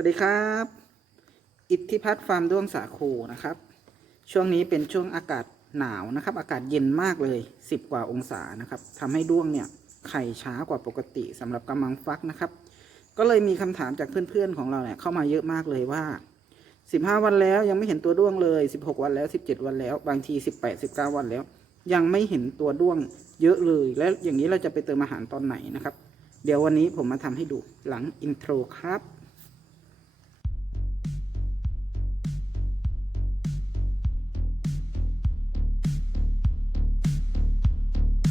วัสดีครับ อิทธิพัฒน์ฟาร์มด้วงสาคูนะครับ ช่วงนี้เป็นช่วงอากาศหนาวนะครับ อากาศเย็นมากเลย 10 กว่าองศานะครับทำให้ด้วงเนี่ยไข่ช้ากว่าปกติสำหรับกำลังฟักนะครับ ก็เลยมีคำถามจากเพื่อนๆของเราเนี่ยเข้ามาเยอะมากเลยว่า 15 วันแล้วยังไม่เห็นตัวด้วงเลย 16 วันแล้ว 17 วันแล้ว บางที 18 19 วันแล้ว ยังไม่เห็นตัวด้วงเยอะเลย แล้วอย่างนี้เราจะไปเติมอาหารตอนไหนนะครับ เดี๋ยววันนี้ผมมาทำให้ดูหลังอินโทรครับ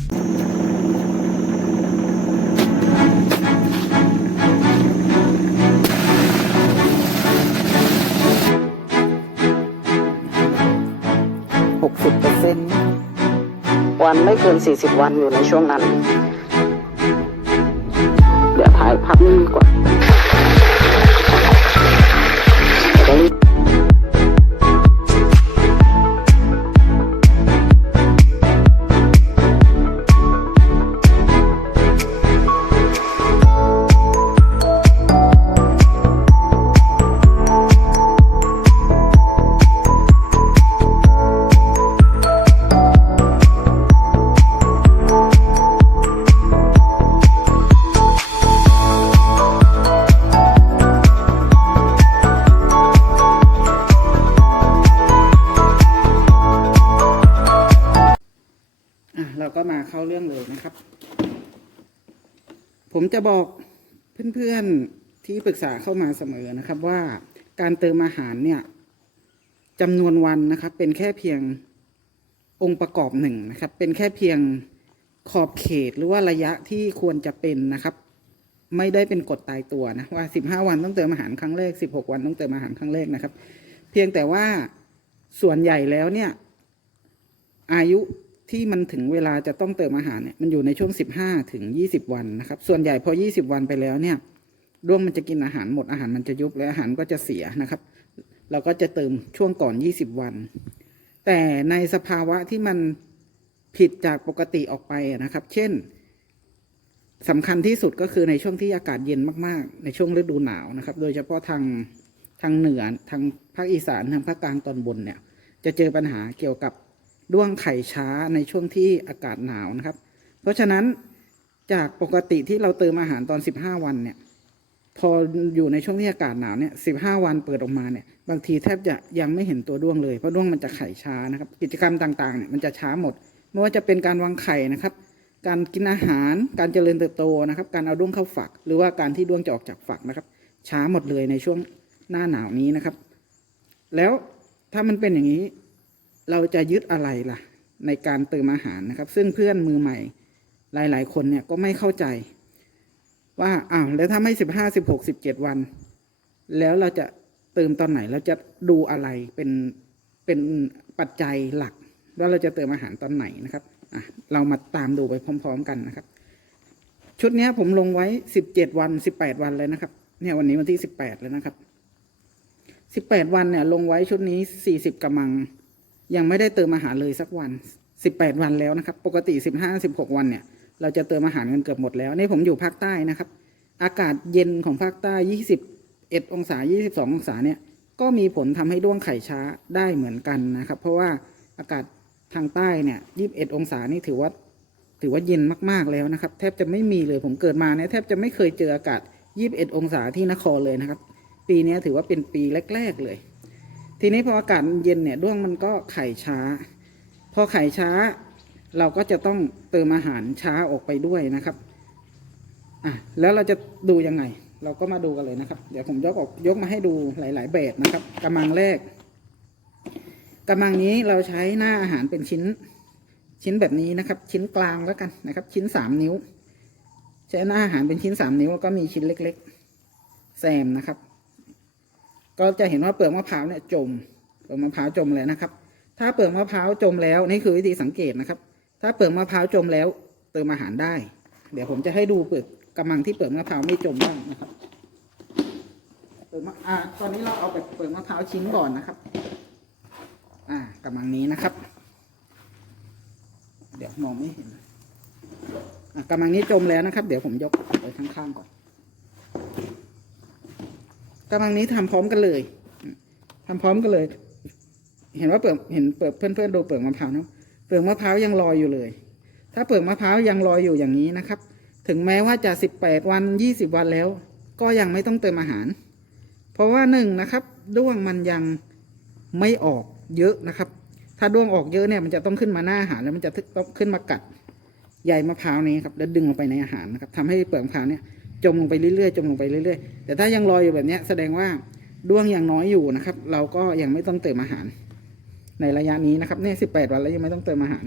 หกสิบเปอร์เซ็นวันไม่เกินสี่สิบวันอยู่ในช่วงนั้น เดี๋ยวถ่ายภาพนิ่งก่อน จะบอกเพื่อนๆที่ปรึกษาเข้ามาเสมอนะครับว่าการเติมอาหารเนี่ยจำนวนวันนะครับ เป็นแค่เพียงองค์ประกอบหนึ่งนะครับ เป็นแค่เพียงขอบเขตหรือว่าระยะที่ควรจะเป็นนะครับ ไม่ได้เป็นกฎตายตัวนะว่าสิบห้าวันต้องเติมอาหารครั้งแรกสิบหกวันต้องเติมอาหารครั้งแรกนะครับ เพียงแต่ว่าส่วนใหญ่แล้วเนี่ย อายุ ที่มันถึงเวลาจะต้องเติมอาหารเนี่ยมันอยู่ในช่วง 15 ถึง 20 วันนะครับ ส่วนใหญ่พอ 20 วันไปแล้วเนี่ยด้วงมันจะกินอาหารหมดอาหารมันจะยุบและอาหารก็จะเสียนะครับ เราก็จะเติมช่วงก่อน 20 วัน แต่ในสภาวะที่มันผิดจากปกติออกไปนะครับ เช่นสำคัญที่สุดก็คือในช่วงที่อากาศเย็นมากๆ ในช่วงฤดูหนาวนะครับ โดยเฉพาะทางทางเหนือทางภาคอีสานทางภาคกลางตอนบนเนี่ย จะเจอปัญหาเกี่ยวกับ ด้วงไข่ช้าในช่วงที่อากาศหนาวนะครับ เพราะฉะนั้นจากปกติที่เราเติมอาหารตอน 15 วันเนี่ย พออยู่ในช่วงที่อากาศหนาวเนี่ย15วันเปิดออกมาเนี่ย บางทีแทบจะยังไม่เห็นตัวด้วงเลย เพราะด้วงมันจะไข่ช้านะครับ กิจกรรมต่างๆเนี่ยมันจะช้าหมด ไม่ว่าจะเป็นการวางไข่นะครับ การกินอาหาร การเจริญเติบโตนะครับ การเอาด้วงเข้าฝัก หรือว่าการที่ด้วงจะออกจากฝักนะครับ ช้าหมดเลยในช่วงหน้าหนาวนี้นะครับ แล้วถ้ามันเป็นอย่างนี้ เราจะยึดอะไรล่ะ ในการเติมอาหารนะครับ ซึ่งเพื่อนมือใหม่หลาย ๆ คนเนี่ยก็ไม่เข้าใจ ว่าอ้าวแล้วถ้าไม่สิบห้าสิบหกสิบเจ็ดวัน แล้วเราจะเติมตอนไหนเราจะดูอะไรเป็นเป็นปัจจัยหลักว่าเราจะเติมอาหารตอนไหนนะครับอะเรามาตามดูไปพร้อม ๆ กันนะครับ ชุดนี้ผมลงไว้สิบเจ็ดวันสิบแปดวันเลยนะครับ เนี่ยวันนี้วันที่สิบแปดแล้วนะครับสิบแปดวันเนี่ยลงไว้ชุดนี้สี่สิบกำมัง ยังไม่ได้เติมอาหารเลยสักวันสิบแปดวันแล้วนะครับ ปกติสิบห้าสิบหกวันเนี่ย เราจะเติมอาหารกันเกือบหมดแล้ว นี่ผมอยู่ภาคใต้นะครับ อากาศเย็นของภาคใต้ยี่สิบเอ็ดองศายี่สิบสองศาเนี่ย ก็มีผลทำให้ด้วงไข่ช้าได้เหมือนกันนะครับ เพราะว่าอากาศทางใต้เนี่ยยี่สิบเอ็ดองศานี่ถือว่าถือว่าเย็นมากๆแล้วนะครับ แทบจะไม่มีเลยผมเกิดมาเนี่ยแทบจะไม่เคยเจออากาศยี่สิบเอ็ดองศาที่นครเลยนะครับ ปีนี้ถือว่าเป็นปีแรก ๆ เลย ทีนี้พออากาศเย็นเนี่ยด้วงมันก็ไข่ช้า พอไข่ช้า เราก็จะต้องเติมอาหารช้าออกไปด้วยนะครับอะแล้วเราจะดูยังไง เราก็มาดูกันเลยนะครับ เดี๋ยวผมยกออกยกมาให้ดูหลายๆแบบนะครับกำมังแรกกำมังนี้เราใช้หน้าอาหารเป็นชิ้นชิ้นแบบนี้นะครับ ชิ้นกลางแล้วกันนะครับ ชิ้นสามนิ้ว ใช้หน้าอาหารเป็นชิ้นสามนิ้วแล้วก็มีชิ้นเล็ก ๆ แซมนะครับ ก็จะเห็นว่าเปลือกมะพร้าวเนี่ยจมเปลือกมะพร้าวจมเลยนะครับ ถ้าเปลือกมะพร้าวจมแล้วนี่คือวิธีสังเกตนะครับ ถ้าเปลือกมะพร้าวจมแล้วเติมอาหารได้ เดี๋ยวผมจะให้ดูเปลือกกำมังที่เปลือกมะพร้าวไม่จมบ้างนะครับเปลือกมะอ่าตอนนี้เราเอาแบบเปลือกมะพร้าวชิ้นก่อนนะครับ อ่ากำมังนี้นะครับ เดี๋ยวมองไม่เห็นอะกำมังนี้จมแล้วนะครับ เดี๋ยวผมยกไปข้างๆก่อน กำลังนี้ทำพร้อมกันเลยทำพร้อมกันเลย เห็นว่าเปลือกเห็นเปลือกเพื่อนๆดูเปลือกมะพร้าวเนาะเปลือกมะพร้าวยังลอยอยู่เลย ถ้าเปลือกมะพร้าวยังลอยอยู่อย่างนี้นะครับ ถึงแม้ว่าจะสิบแปดวันยี่สิบวันแล้ว ก็ยังไม่ต้องเติมอาหาร เพราะว่าหนึ่งนะครับด้วงมันยังไม่ออกเยอะนะครับ ถ้าด้วงออกเยอะเนี่ยมันจะต้องขึ้นมาหน้าอาหารแล้วมันจะต้องขึ้นมากัดใยมะพร้าวนี้ครับแล้วดึงลงไปในอาหารนะครับทำให้เปลือกมะพร้าวเนี่ย จมลงไปเรื่อยๆจมลงไปเรื่อยๆ แต่ถ้ายังลอยอยู่แบบนี้แสดงว่าด้วงยังน้อยอยู่นะครับ เราก็ยังไม่ต้องเติมอาหาร ในระยะนี้นะครับเนี่ยสิบแปดวันแล้วยังไม่ต้องเติมอาหาร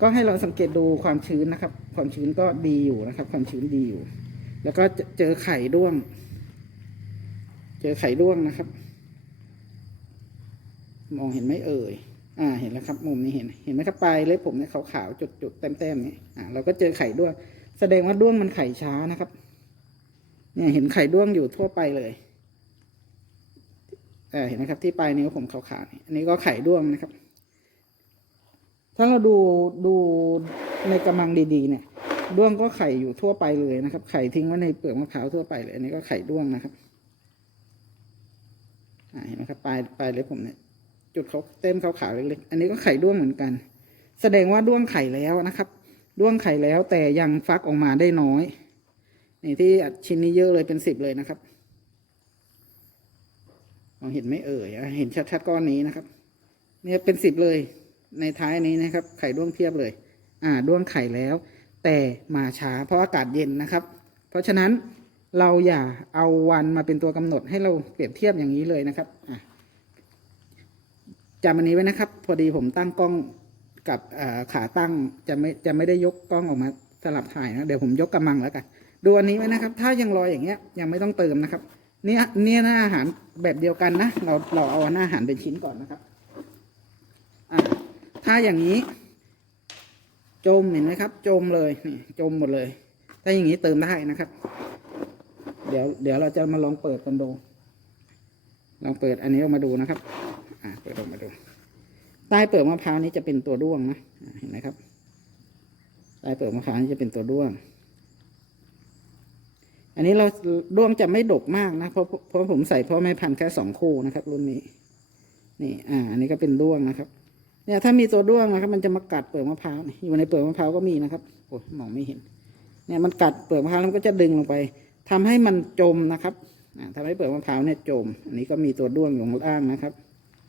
ก็ให้เราสังเกตดูความชื้นนะครับ ความชื้นก็ดีอยู่นะครับ ความชื้นดีอยู่ แล้วก็เจอไข่ด้วง เจอไข่ด้วงนะครับ มองเห็นไหมเอ่ยอ่าเห็นแล้วครับมุมนี้เห็นเห็นไหมครับปลายเล็บผมเนี่ยขาวๆจุดๆแต้มๆนี่อ่าเราก็เจอไข่ด้วง แสดงว่าด้วงมันไข่ช้านะครับ เนี่ยเห็นไข่ด้วงอยู่ทั่วไปเลยอ่าเห็นไหมครับที่ปลายนิ้วผมขาวๆนี่อันนี้ก็ไข่ด้วงนะครับ ถ้าเราดูดูในกระมังดีๆ เนี่ย ด้วงก็ไข่อยู่ทั่วไปเลยนะครับ ไข่ทิ้งไว้ในเปลือกมะพร้าวทั่วไปเลย อันนี้ก็ไข่ด้วงนะครับเห็นไหมครับปลายปลายเล็บผมเนี่ย จุดเขาเต็มขาวๆเล็กๆอันนี้ก็ไข่ด้วงเหมือนกัน แสดงว่าด้วงไข่แล้วนะครับ ด้วงไข่แล้วแต่ยังฟักออกมาได้น้อยนี่ที่ชิ้นนี้เยอะเลยเป็นสิบเลยนะครับมองเห็นไหมเอ่ยเห็นชัดๆก้อนนี้นะครับเนี่ยเป็นสิบเลย ในท้ายนี้นะครับ ไข่ด้วงเพียบเลย อ่าด้วงไข่แล้ว แต่มาช้าเพราะอากาศเย็นนะครับ เพราะฉะนั้นเราอย่าเอาวันมาเป็นตัวกำหนดให้เราเปรียบเทียบอย่างนี้เลยนะครับอะจำอันนี้ไว้นะครับ พอดีผมตั้งกล้อง กับขาตั้งจะไม่จะไม่ได้ยกกล้องออกมาสลับถ่ายนะเดี๋ยวผมยกกำมังแล้วกันดูอันนี้ไว้นะครับ ถ้ายังรอยอย่างเงี้ยยังไม่ต้องเติมนะครับ เนี่ยเนี่ยหน้าอาหารแบบเดียวกันนะ เราเราเอาหน้าอาหารเป็นชิ้นก่อนนะครับถ้าอย่างนี้ จมเห็นไหมครับ จมเลยนี่จมหมดเลย ถ้าอย่างนี้เติมได้นะครับ เดี๋ยวเดี๋ยวเราจะมาลองเปิดกันดูลองเปิดอันนี้ออกมาดูนะครับ อ่าเปิดออกมาดู ใต้เปลือกมะพร้าวนี้จะเป็นตัวด้วงนะเห็นไหมครับใต้เปลือกมะพร้าวนี้จะเป็นตัวด้วง อันนี้เราด้วงจะไม่ดกมากนะเพราะเพราะผมใส่พ่อแม่พันธุ์แค่สองคู่นะครับ รุ่นนี้ นี่ อ่า อันนี้ก็เป็นด้วงนะครับ เนี่ย ถ้ามีตัวด้วงนะครับ มันจะมากัดเปลือกมะพร้าวอยู่ในเปลือกมะพร้าวก็มีนะครับโอ้มองไม่เห็น เนี่ยมันกัดเปลือกมะพร้าวแล้วมันก็จะดึงลงไปทำให้มันจมนะครับอ่าให้เปลือกมะพร้าวเนี่ยจม อันนี้ก็มีตัวด้วงอยู่ข้างล่างนะครับ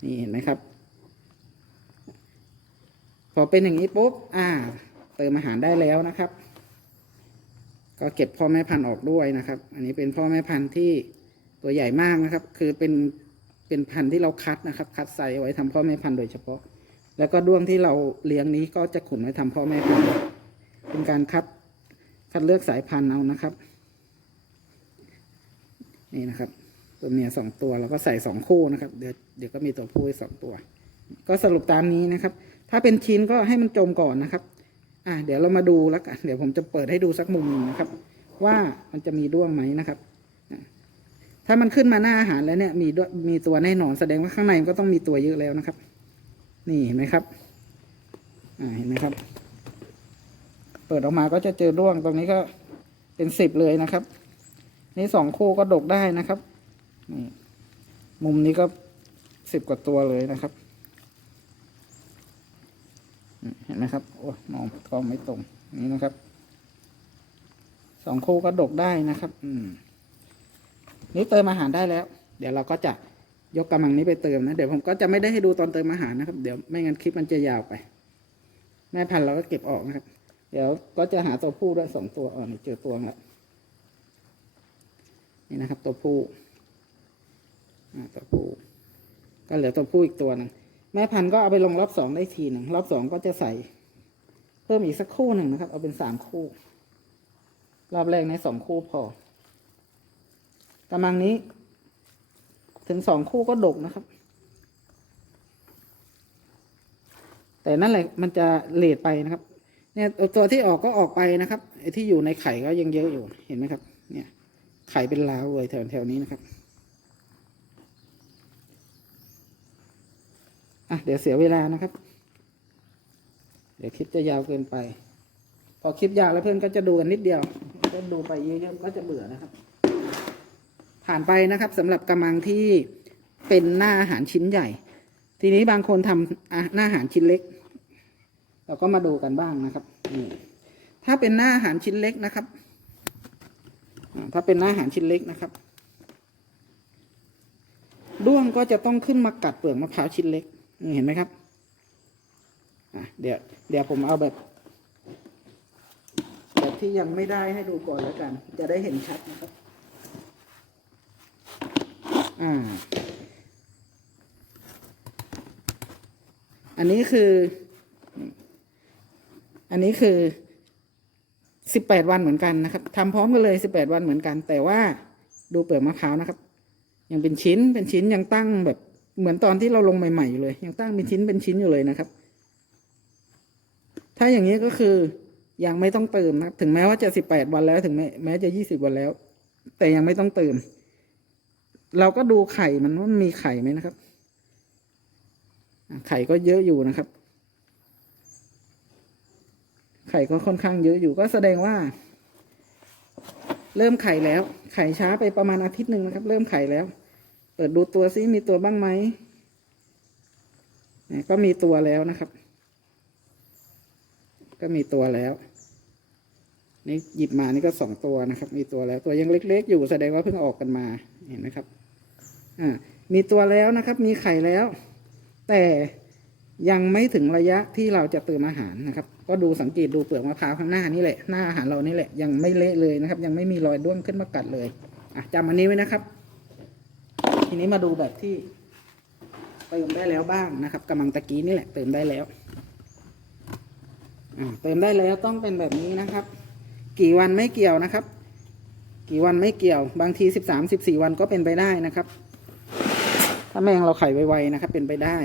นี่เห็นไหมครับ พอเป็นอย่างนี้ปุ๊บ อ่า เติมอาหารได้แล้วนะครับ ก็เก็บพ่อแม่พันธุ์ออกด้วยนะครับ อันนี้เป็นพ่อแม่พันธุ์ที่ตัวใหญ่มากนะครับ คือเป็นเป็นพันธุ์ที่เราคัดนะครับ คัดไซส์ไว้ทำพ่อแม่พันธุ์โดยเฉพาะ แล้วก็ด้วงที่เราเลี้ยงนี้ก็จะขุนไว้ทำพ่อแม่พันธุ์ เป็นการคัดคัดเลือกสายพันธุ์เอานะครับ นี่นะครับ ตัวเมียสองตัวแล้วก็ใส่สองคู่นะครับ เดี๋ยวเดี๋ยวก็มีตัวผู้สองตัว ก็สรุปตามนี้นะครับ ถ้าเป็นชิ้นก็ให้มันจมก่อนนะครับ อะเดี๋ยวเรามาดูแล้วกันเดี๋ยวผมจะเปิดให้ดูสักมุมหนึ่งนะครับ ว่ามันจะมีด้วงไหมนะครับ ถ้ามันขึ้นมาหน้าอาหารแล้วเนี่ย มีด้วมีตัวแน่นอนแสดงว่าข้างในมันก็ต้องมีตัวเยอะแล้วนะครับ นี่เห็นไหมครับ อ่าเห็นไหมครับ เปิดออกมาก็จะเจอด้วงตรงนี้ก็เป็นสิบเลยนะครับ นี่สองคู่ก็ดกได้นะครับนี่มุมนี้ก็สิบกว่าตัวเลยนะครับ เห็นไหมครับโอ้มองกล้องไม่ตรงนี่นะครับสองคู่ก็ดกได้นะครับ อืม นี่เติมอาหารได้แล้ว เดี๋ยวเราก็จะยกกำลังนี้ไปเติมนะ เดี๋ยวผมก็จะไม่ได้ให้ดูตอนเติมอาหารนะครับ เดี๋ยวไม่งั้นคลิปมันจะยาวไป แม่พันธุ์เราก็เก็บออกนะครับ เดี๋ยวก็จะหาตัวผู้ด้วยสองตัวอ๋อนเจอตัวแล้วนี่นะครับ ตัวผู้ตัวผู้ ก็เหลือตัวผู้อีกตัวหนึ่ง แม่พันธุ์ก็เอาไปลงรอบสองได้ทีหนึ่งรอบสองก็จะใส่ เพิ่มอีกสักคู่หนึ่งนะครับ เอาเป็นสามคู่ รอบแรกในสองคู่พอกำลังนี้ ถึงสองคู่ก็ดกนะครับ แต่นั่นแหละมันจะเลทไปนะครับ เนี่ยตัวที่ออกก็ออกไปนะครับไอ้ที่อยู่ในไข่ก็ยังเยอะอยู่เห็นไหมครับ เนี่ย ไข่เป็นลาวเลยแถวแถวนี้นะครับ อะเดี๋ยวเสียเวลานะครับ เดี๋ยวคลิปจะยาวเกินไป พอคลิปยาวแล้วเพื่อนก็จะดูกันนิดเดียว ก็ดูไปเยอะๆก็จะเบื่อนะครับ ผ่านไปนะครับสำหรับกำมังที่เป็นหน้าอาหารชิ้นใหญ่ ทีนี้บางคนทำอะหน้าอาหารชิ้นเล็ก เราก็มาดูกันบ้างนะครับนี่ถ้าเป็นหน้าอาหารชิ้นเล็กนะครับถ้าเป็นหน้าอาหารชิ้นเล็กนะครับด้วงก็จะต้องขึ้นมากัดเปลือกมะพร้าวชิ้นเล็ก เห็นไหมครับเดี๋ยวเดี๋ยวผมเอาแบบ แบบที่ยังไม่ได้ให้ดูก่อนแล้วกัน จะได้เห็นชัดนะครับ อ่า อันนี้คือ อันนี้คือสิบแปดวันเหมือนกันนะครับทำพร้อมกันเลยสิบแปดวันเหมือนกัน แต่ว่าดูเปลือกมะพร้าวนะครับ ยังเป็นชิ้นเป็นชิ้นยังตั้งแบบ เหมือนตอนที่เราลงใหม่ๆอยู่เลย ยังตั้งเป็นชิ้นเป็นชิ้นอยู่เลยนะครับ ถ้าอย่างนี้ก็คือยังไม่ต้องเติมนะครับ ถึงแม้ว่าจะสิบแปดวันแล้วถึงแม้แม้จะยี่สิบวันแล้ว แต่ยังไม่ต้องเติม เราก็ดูไข่มันว่ามันมีไข่ไหมนะครับ ไข่ก็เยอะอยู่นะครับ ไข่ก็ค่อนข้างเยอะอยู่ก็แสดงว่า เริ่มไข่แล้ว ไข่ช้าไปประมาณอาทิตย์หนึ่งนะครับ เริ่มไข่แล้ว เปิดดูตัวซิมีตัวบ้างไหมก็มีตัวแล้วนะครับ ก็มีตัวแล้ว นี่หยิบมานี่ก็สองตัวนะครับ มีตัวแล้ว ตัวยังเล็ก ๆ อยู่แสดงว่าเพิ่งออกกันมา เห็นไหมครับ อ่า มีตัวแล้วนะครับ มีไข่แล้ว แต่ยังไม่ถึงระยะที่เราจะเติมอาหารนะครับ ก็ดูสังเกตดูเปลือกมะพร้าวข้างหน้านี่แหละ หน้าอาหารเรานี่แหละ ยังไม่เละเลยนะครับ ยังไม่มีรอยด้วงขึ้นมากัดเลย อะจำอันนี้ไว้นะครับ ทีนี้มาดูแบบที่เติมได้แล้วบ้างนะครับกำลังตะกี้นี่แหละเติมได้แล้วอ่าเติมได้แล้วต้องเป็นแบบนี้นะครับ กี่วันไม่เกี่ยวนะครับ กี่วันไม่เกี่ยว บางทีสิบสามสิบสี่วันก็เป็นไปได้นะครับ ถ้าแมงเราไข่ไวๆนะครับ เป็นไปได้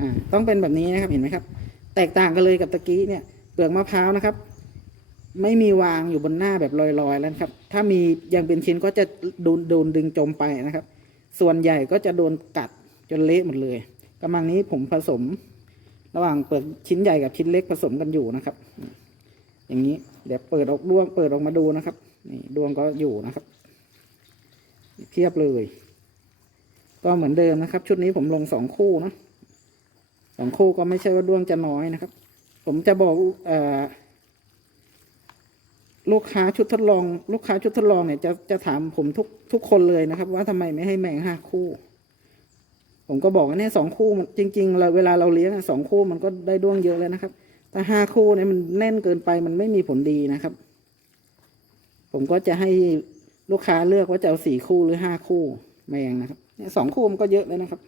อ่าต้องเป็นแบบนี้นะครับเห็นไหมครับ แตกต่างกันเลยกับตะกี้เนี่ยเปลือกมะพร้าวนะครับ ไม่มีวางอยู่บนหน้าแบบลอยๆแล้วครับ ถ้ามียังเป็นชิ้นก็จะโดนโดนดึงจมไปนะครับ ส่วนใหญ่ก็จะโดนกัดจนเละหมดเลยกำลังนี้ผมผสม ระหว่างเปิดชิ้นใหญ่กับชิ้นเล็กผสมกันอยู่นะครับ อย่างนี้เดี๋ยวเปิดออกดวงเปิดออกมาดูนะครับนี่ดวงก็อยู่นะครับ เทียบเลย ก็เหมือนเดิมนะครับ ชุดนี้ผมลงสองคู่นะสองคู่ก็ไม่ใช่ว่าดวงจะน้อยนะครับ ผมจะบอกเออ ลูกค้าชุดทดลอง ลูกค้าชุดทดลองเนี่ยจะจะถามผมทุกทุกคนเลยนะครับ ว่าทำไมไม่ให้แมงห้าคู่ ผมก็บอกว่าเนี่ยสองคู่มันจริงๆเราเวลาเราเลี้ยงสองคู่มันก็ได้ด้วงเยอะแล้วนะครับถ้าห้าคู่เนี่ยมันแน่นเกินไปมันไม่มีผลดีนะครับ ผมก็จะให้ลูกค้าเลือกว่าจะเอาสี่คู่หรือห้าคู่แมงนะครับเนี่ยสองคู่มันก็เยอะแล้วนะครับ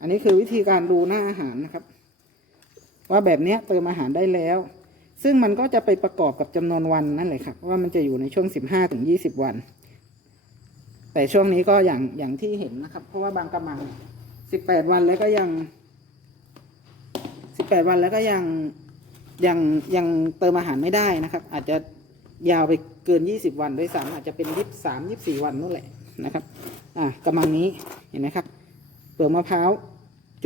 อันนี้คือวิธีการดูหน้าอาหารนะครับ ว่าแบบเนี้ยเติมอาหารได้แล้ว ซึ่งมันก็จะไปประกอบกับจำนวนวันนั่นแหละครับว่ามันจะอยู่ในช่วงสิบห้าถึงยี่สิบวัน แต่ช่วงนี้ก็อย่างอย่างที่เห็นนะครับ เพราะว่าบางกำมังสิบแปดวันแล้วก็ยังสิบแปดวันแล้วก็ยังยังยังเติมอาหารไม่ได้นะครับ อาจจะยาวไปเกินยี่สิบวันด้วยซ้ำอาจจะเป็นยี่สามยี่สี่วันนู่นแหละนะครับ อะกำมังนี้เห็นไหมครับเปลือกมะพร้าว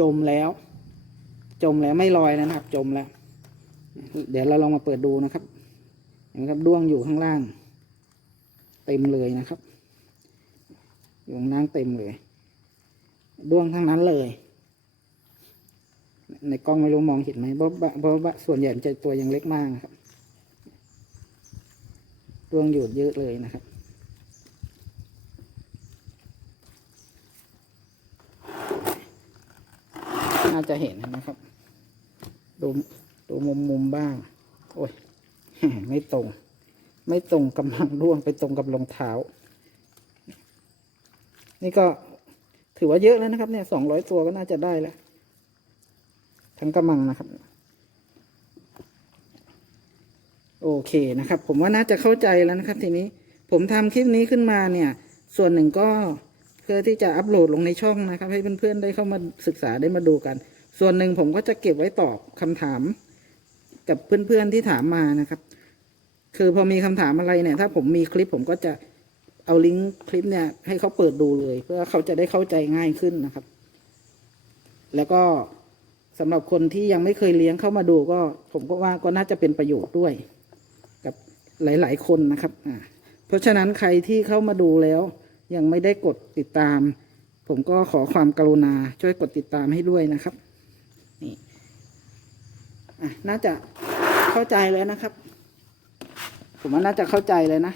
จมแล้ว จมแล้วไม่ลอยนะครับ จมแล้ว เดี๋ยวเราลองมาเปิดดูนะครับเห็นไหมครับด้วงอยู่ข้างล่าง เต็มเลยนะครับอยู่ข้างล่างเต็มเลย ด้วงทั้งนั้นเลย ในกล้องไม่รู้มองเห็นไหมเพราะเพราะว่าส่วนใหญ่จะตัวยังเล็กมากครับด้วงอยู่เยอะเลยนะครับน่าจะเห็นนะครับดู ดูมุมมุมบ้าง โอ้ย ไม่ตรง ไม่ตรงกำลังร่วงไปตรงกับรองเท้า นี่ก็ถือว่าเยอะแล้วนะครับเนี่ยสองร้อยตัวก็น่าจะได้แล้ว ทั้งกำมังนะครับ โอเคนะครับ ผมว่าน่าจะเข้าใจแล้วนะครับ ทีนี้ผมทำคลิปนี้ขึ้นมาเนี่ย ส่วนหนึ่งก็เพื่อที่จะอัปโหลดลงในช่องนะครับ ให้เพื่อนๆได้เข้ามาศึกษาได้มาดูกัน ส่วนหนึ่งผมก็จะเก็บไว้ตอบคำถาม กับเพื่อนๆที่ถามมานะครับ คือพอมีคำถามอะไรเนี่ย ถ้าผมมีคลิปผมก็จะเอาลิงก์คลิปเนี่ย ให้เขาเปิดดูเลย เพื่อเขาจะได้เข้าใจง่ายขึ้นนะครับ แล้วก็สำหรับคนที่ยังไม่เคยเลี้ยงเข้ามาดูก็ ผมก็ว่าก็น่าจะเป็นประโยชน์ด้วย กับหลาย ๆ คนนะครับอ่าเพราะฉะนั้นใครที่เข้ามาดูแล้ว ยังไม่ได้กดติดตาม ผมก็ขอความกรุณาช่วยกดติดตามให้ด้วยนะครับ น่าจะเข้าใจแล้วนะครับ ผมว่าน่าจะเข้าใจเลยนะ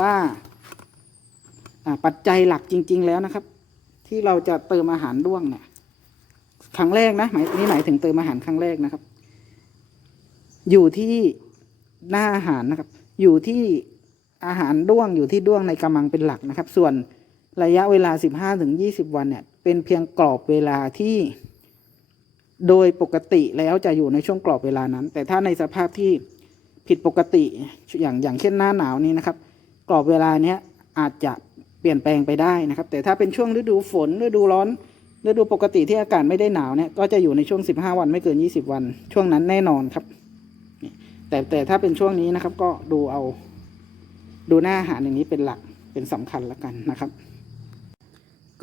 ว่าปัจจัยหลักจริง ๆ แล้วนะครับ ที่เราจะเติมอาหารด้วงเนี่ยครั้งแรกนะหมายนี่หมายถึงเติมอาหารครั้งแรกนะครับ อยู่ที่หน้าอาหารนะครับ อยู่ที่อาหารด้วงอยู่ที่ด้วงในกำมังเป็นหลักนะครับ ส่วนระยะเวลา 15ถึง20 วันเนี่ย เป็นเพียงกรอบเวลาที่ โดยปกติแล้วจะอยู่ในช่วงกรอบเวลานั้น แต่ถ้าในสภาพที่ผิดปกติอย่างอย่างเช่นหน้าหนาวนี้นะครับ กรอบเวลาเนี้ยอาจจะเปลี่ยนแปลงไปได้นะครับ แต่ถ้าเป็นช่วงฤดูฝนฤดูร้อนฤดูปกติที่อากาศไม่ได้หนาวเนี่ยก็จะอยู่ในช่วง 15 วันไม่เกิน 20 วัน ช่วงนั้นแน่นอนครับ แต่แต่ถ้าเป็นช่วงนี้นะครับก็ดูเอา ดูหน้าอาหารอย่างนี้เป็นหลักเป็นสำคัญและกันนะครับ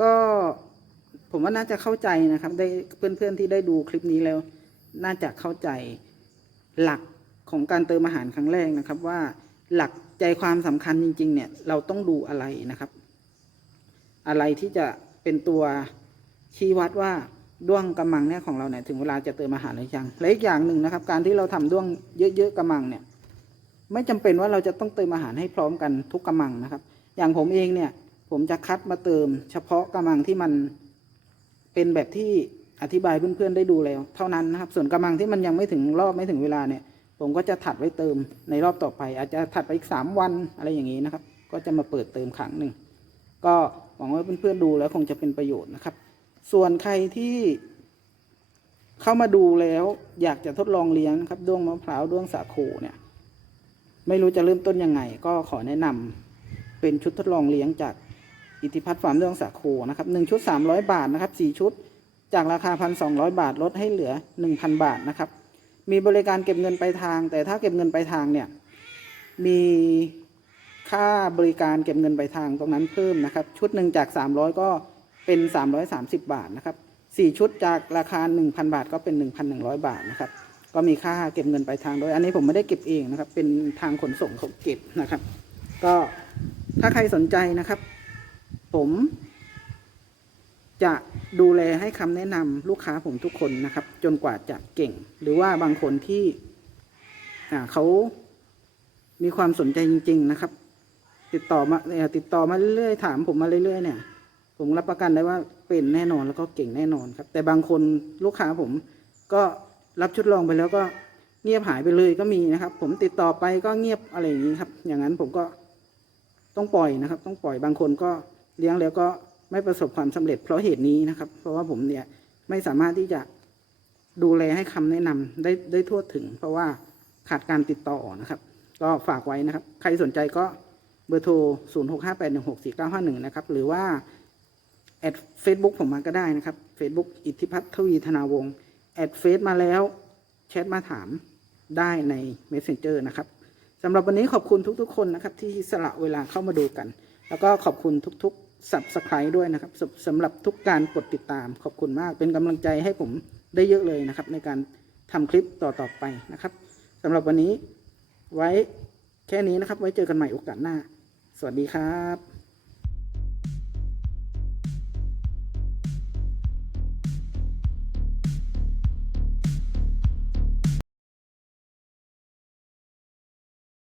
ก็ ผมว่าน่าจะเข้าใจนะครับ ได้เพื่อนๆที่ได้ดูคลิปนี้แล้ว น่าจะเข้าใจหลักของการเติมอาหารครั้งแรกนะครับ ว่าหลักใจความสำคัญจริง ๆ เนี่ย เราต้องดูอะไรนะครับ อะไรที่จะเป็นตัวชี้วัดว่าด้วงกำมังเนี่ยของเราเนี่ยถึงเวลาจะเติมอาหารหรือยังและอีกอย่างหนึ่งนะครับ การที่เราทำด้วงเยอะๆกำมังเนี่ย ไม่จำเป็นว่าเราจะต้องเติมอาหารให้พร้อมกันทุกกำมังนะครับ อย่างผมเองเนี่ย ผมจะคัดมาเติม เฉพาะกำมังที่มัน เป็นแบบที่อธิบายเพื่อนๆได้ดูแล้ว เท่านั้นนะครับ ส่วนกำมังที่มันยังไม่ถึงรอบไม่ถึงเวลาเนี่ย ผมก็จะถัดไว้เติมในรอบต่อไป อาจจะถัดไปอีกสามวันอะไรอย่างนี้นะครับ ก็จะมาเปิดเติมครั้งหนึ่งก็หวังว่าเพื่อนๆดูแล้วคงจะเป็นประโยชน์นะครับ ส่วนใครที่เข้ามาดูแล้วอยากจะทดลองเลี้ยงครับด้วงมะพร้าวด้วงสาคูเนี่ย ไม่รู้จะเริ่มต้นยังไง ก็ขอแนะนำเป็นชุดทดลองเลี้ยงจาก อิทธิพัฒน์ฟาร์มเรื่องสาคูนะครับหนึ่งชุดสามร้อยบาทนะครับสี่ชุด จากราคาพันสองร้อยบาทลดให้เหลือหนึ่งพันบาทนะครับ มีบริการเก็บเงินปลายทาง แต่ถ้าเก็บเงินปลายทางเนี่ยมีค่าบริการเก็บเงินปลายทางตรงนั้นเพิ่มนะครับ ชุดหนึ่งจากสามร้อยก็เป็นสามร้อยสามสิบบาทนะครับสี่ชุดจากราคาหนึ่งพันบาทก็เป็นหนึ่งพันหนึ่งร้อยบาทนะครับก็มีค่าเก็บเงินปลายทางด้วยอันนี้ผมไม่ได้เก็บเองนะครับ เป็นทางขนส่งเขาเก็บนะครับ ก็ถ้าใครสนใจนะครับ ผมจะดูแลให้คำแนะนำลูกค้าผมทุกคนนะครับ จนกว่าจะเก่ง หรือว่าบางคนที่เขามีความสนใจจริง ๆ นะครับ ติดต่อมาติดต่อมาเรื่อยๆถามผมมาเรื่อยๆเนี่ยผมรับประกันได้ว่าเป็นแน่นอนแล้วก็เก่งแน่นอนครับ แต่บางคนลูกค้าผมก็รับชุดลองไปแล้วก็เงียบหายไปเลยก็มีนะครับ ผมติดต่อไปก็เงียบอะไรอย่างนี้ครับ อย่างนั้นผมก็ต้องปล่อยนะครับ ต้องปล่อยบางคนก็ เลี้ยงแล้วก็ไม่ประสบความสำเร็จเพราะเหตุนี้นะครับ เพราะว่าผมเนี่ยไม่สามารถที่จะดูแลให้คำแนะนำได้ได้ทั่วถึง เพราะว่าขาดการติดต่อนะครับ ก็ฝากไว้นะครับ ใครสนใจก็เบอร์โทร 0 6 5 8 1 6 4 9 5 1 นะครับ หรือว่าแอดเฟซบุ๊กผมมาก็ได้นะครับ Facebook อิทธิพัฒน์ทวีธนาวงศ์แอดเฟซมาแล้วแชทมาถามได้ใน Messenger นะครับสำหรับวันนี้ขอบคุณทุกๆ คนนะครับ ที่สละเวลาเข้ามาดูกัน แล้วก็ขอบคุณทุกๆ Subscribe ด้วยนะครับสสำหรับทุกการกดติดตามขอบคุณมากเป็นกำลังใจให้ผมได้เยอะเลยนะครับ ในการทำคลิปต่อๆไปนะครับสำหรับวันนี้ไว้แค่นี้นะครับ ไว้เจอกันใหม่โอกาสหน้า สวัสดีครับ